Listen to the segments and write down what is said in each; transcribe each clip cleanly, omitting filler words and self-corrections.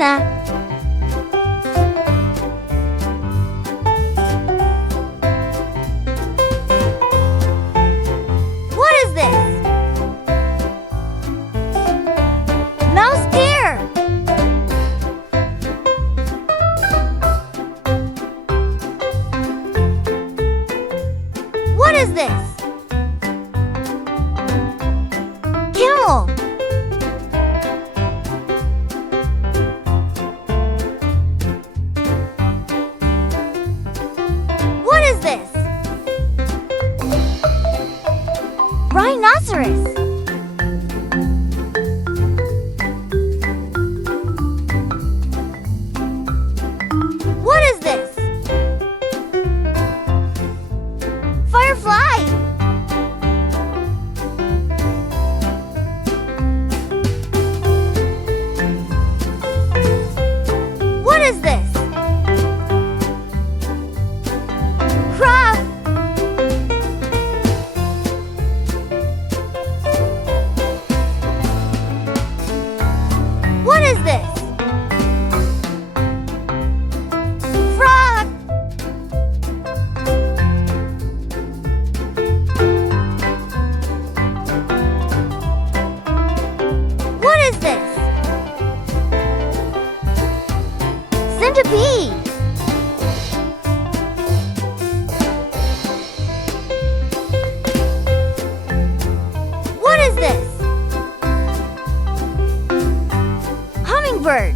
hyena. What is this? Mouse deer. What is this? Camel. What is this? Rhinoceros. What is this? Firefly. What is this? Crab. What is this? Frog. What is this? Centipede. What is this? Hummingbird.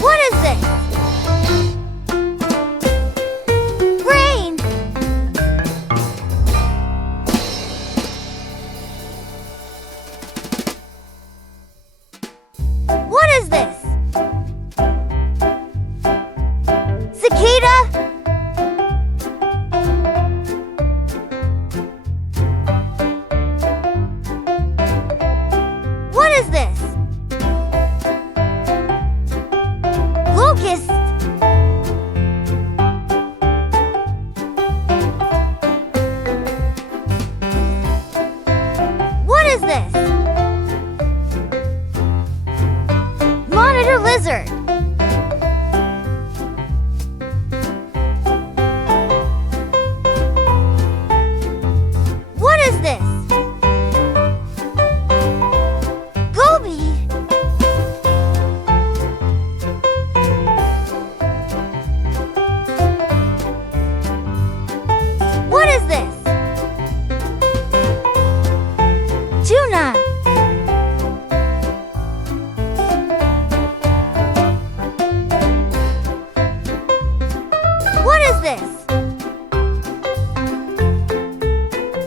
What is this? Rain. What is this? Cicada. What is this? Locust. What is this? Monitor lizard. What is this? Goby. What is this? Tuna. What is this?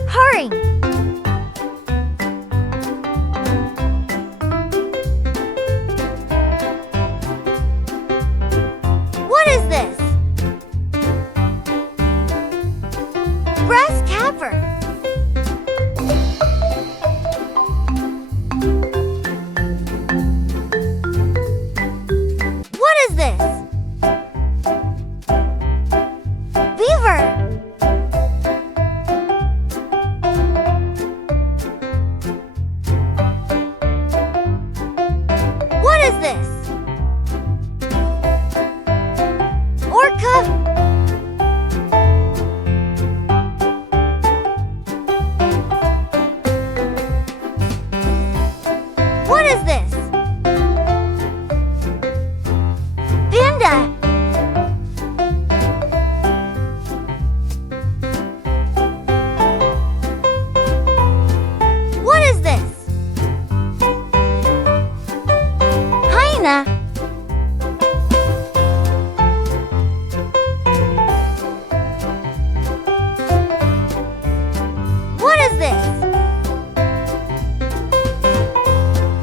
Herring. What is this? Grasshopper. What is this? Beaver. What is this? Orca. What is this? Panda. What is this? Hyena. What is this?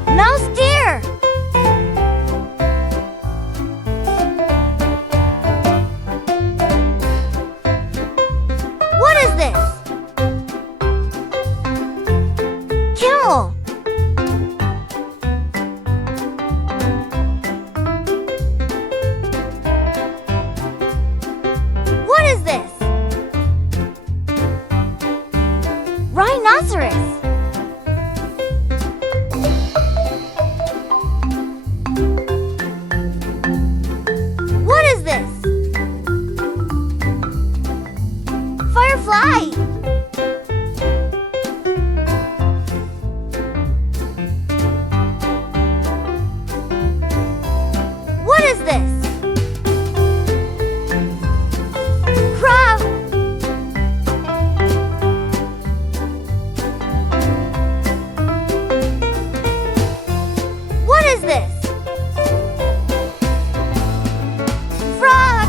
Mouse deer. What is this? Camel. fly! What is this? Crab! What is this? Frog!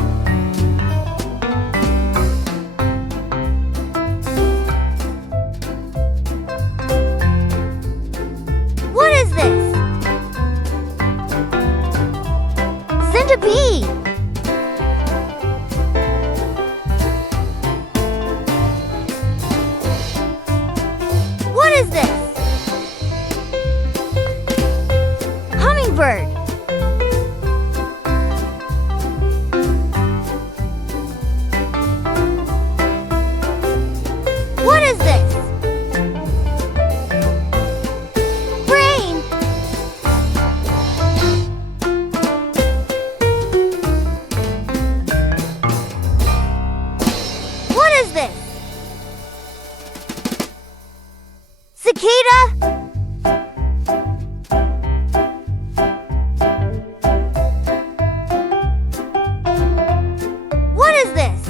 What is this? Centipede! What is this? Hummingbird! What is this? Brain! What is this? Cicada? What is this?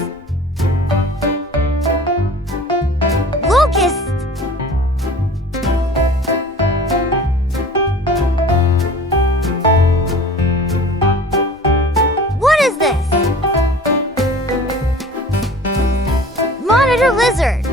Locust? What is this? Monitor lizard?